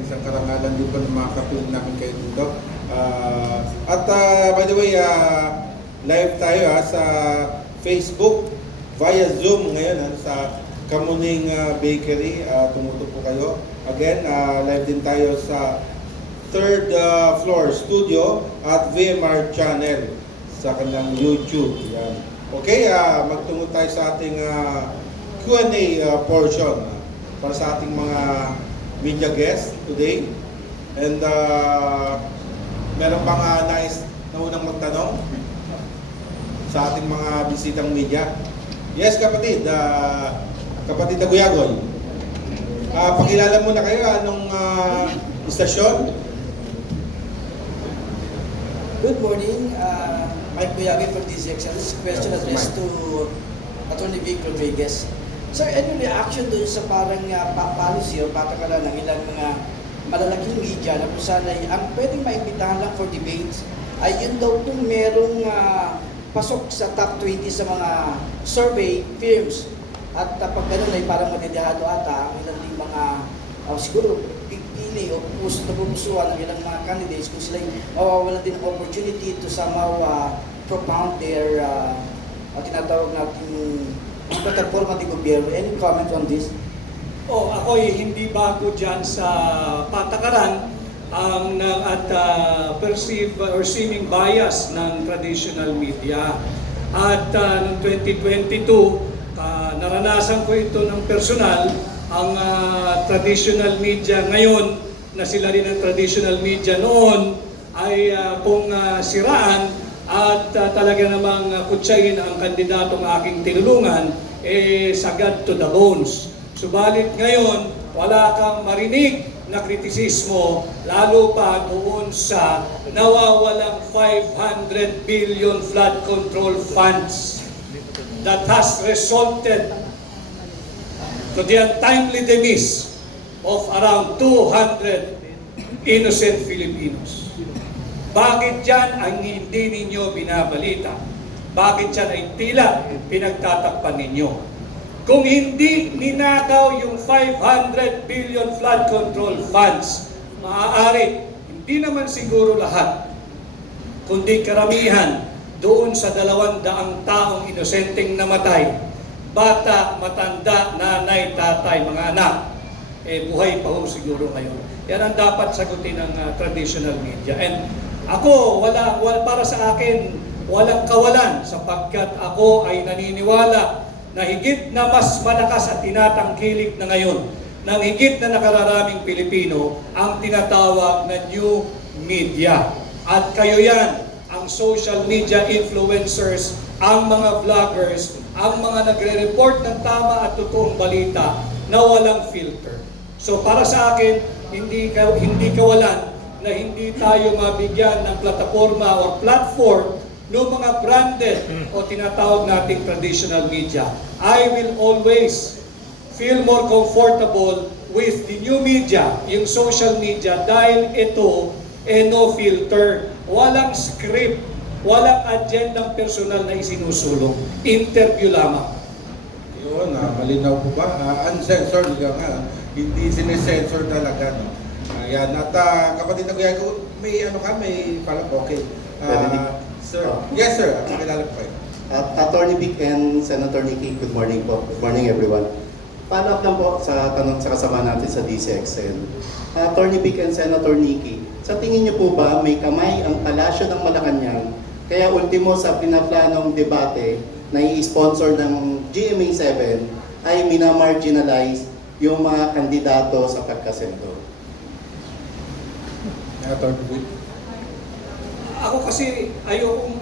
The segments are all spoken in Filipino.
isang karangalan din po na makakapiling namin kayo dito. By the way, live tayo sa Facebook via Zoom ngayon sa Kamuning Bakery. Tumutok po kayo. Again, live din tayo sa third floor studio at VMR channel sa kanilang YouTube. Yan. Okay, magtungo tayo sa ating Q&A portion para sa ating mga media guests today. And meron bang nais na unang magtanong sa ating mga bisitang media? Yes, kapatid. Kapatid na Guyagoy. Pakilala muna kayo. Anong istasyon? Good morning. Mike Guyagoy from DZXL. This question addressed to Attorney Vic Rodriguez. Sir, any reaction doon sa parang policy o patakaran ng ilang mga malalaking media na kung saan ay ang pwedeng maimbitahan lang for debates ay yun daw kung merong pasok sa top 20 sa mga survey firms. At pag ganun ay parang madidihado ata ang ilang mga siguro pipili o napupusuan ng ilang mga candidates kung sila mawawalan din ng opportunity to somehow propound their tinatawag natin plataforma de gobyerno. Any comment on this? Ako'y hindi bago dyan sa patakaran at perceived or seeming bias ng traditional media. At noong 2022, naranasan ko ito ng personal. Ang traditional media ngayon, na sila rin ang traditional media noon, ay kung siraan at talaga namang kutsayin ang kandidatong aking tinulungan, sagad to the bones. Subalit ngayon, wala kang marinig na kritisismo, lalo pa doon sa nawawalang 500 billion flood control funds that has resulted to the untimely demise of around 200 innocent Filipinos. Bakit yan ang hindi ninyo binabalita? Bakit yan ay tila pinagtatakpan ninyo? Kung hindi ninakaw yung 500 billion flood control funds, maaari, hindi naman siguro lahat, kundi karamihan doon sa 200 taong inosenteng namatay, bata, matanda, nanay, tatay, mga anak, buhay pa ho siguro ngayon. Yan ang dapat sagutin ng traditional media. And ako, para sa akin, walang kawalan sapagkat ako ay naniniwala na higit na mas malakas at tinatangkilik na ngayon ng higit na nakararaming Pilipino ang tinatawag na new media. At kayo yan, ang social media influencers, ang mga vloggers, ang mga nagre-report ng tama at totoong balita na walang filter. So para sa akin, hindi kawalan na hindi tayo mabigyan ng plataforma o platform ng mga branded o tinatawag nating traditional media. I will always feel more comfortable with the new media, yung social media, dahil ito no filter, walang script, walang agendang personal na isinusulong. Interview lamang. Yun, malinaw po ba? Uncensored nga, hindi sinesensor talaga. No? Ayan, at kapatid na Guyagoy, may pala po, okay. Sir, yes sir, pakilala po kayo. Attorney Vic and Senator Nikki, good morning po. Good morning everyone. Follow up lang po sa tanong sa kasama natin sa DCXL. Attorney Vic and Senator Nikki, sa tingin niyo po ba may kamay ang Palasyo ng Malacanang kaya ultimo sa pinaplanong debate na i-sponsor ng GMA7 ay minamarginalize yung mga kandidato sa pagkasenador? Attorney Vic. Ako kasi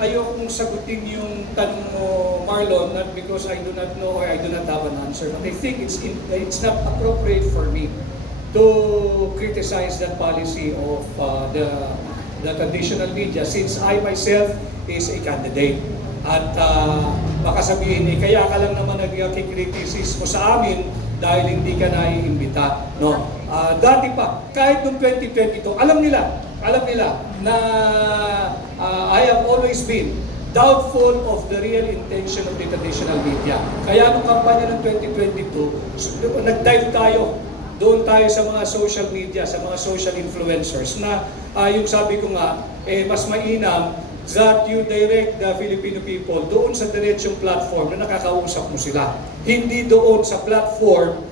ayokong sagutin yung tanong mo, Marlon, not because I do not know or I do not have an answer, but I think it's not appropriate for me to criticize that policy of the traditional media since I myself is a candidate. At baka sabihin, kaya ka lang naman nagkikritisismo sa amin dahil hindi ka naiimbita. No? Dati pa, kahit noong 2022, alam nila na I have always been doubtful of the real intention of the traditional media. Kaya nung kampanya ng 2022, nag-dive tayo doon tayo sa mga social media, sa mga social influencers na yung sabi ko nga, mas mainam that you direct the Filipino people doon sa diretsong platform na nakakausap mo sila. Hindi doon sa platform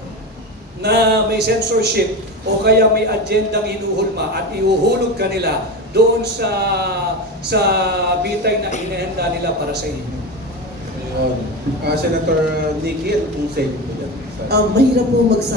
na may censorship o kaya may agendang hinuhulma at ihuhulog ka nila doon sa bitay na inihanda nila para sa inyo. Ayun. Senator Nikki, ano pong say niyo po dyan? Mahirap po magsabi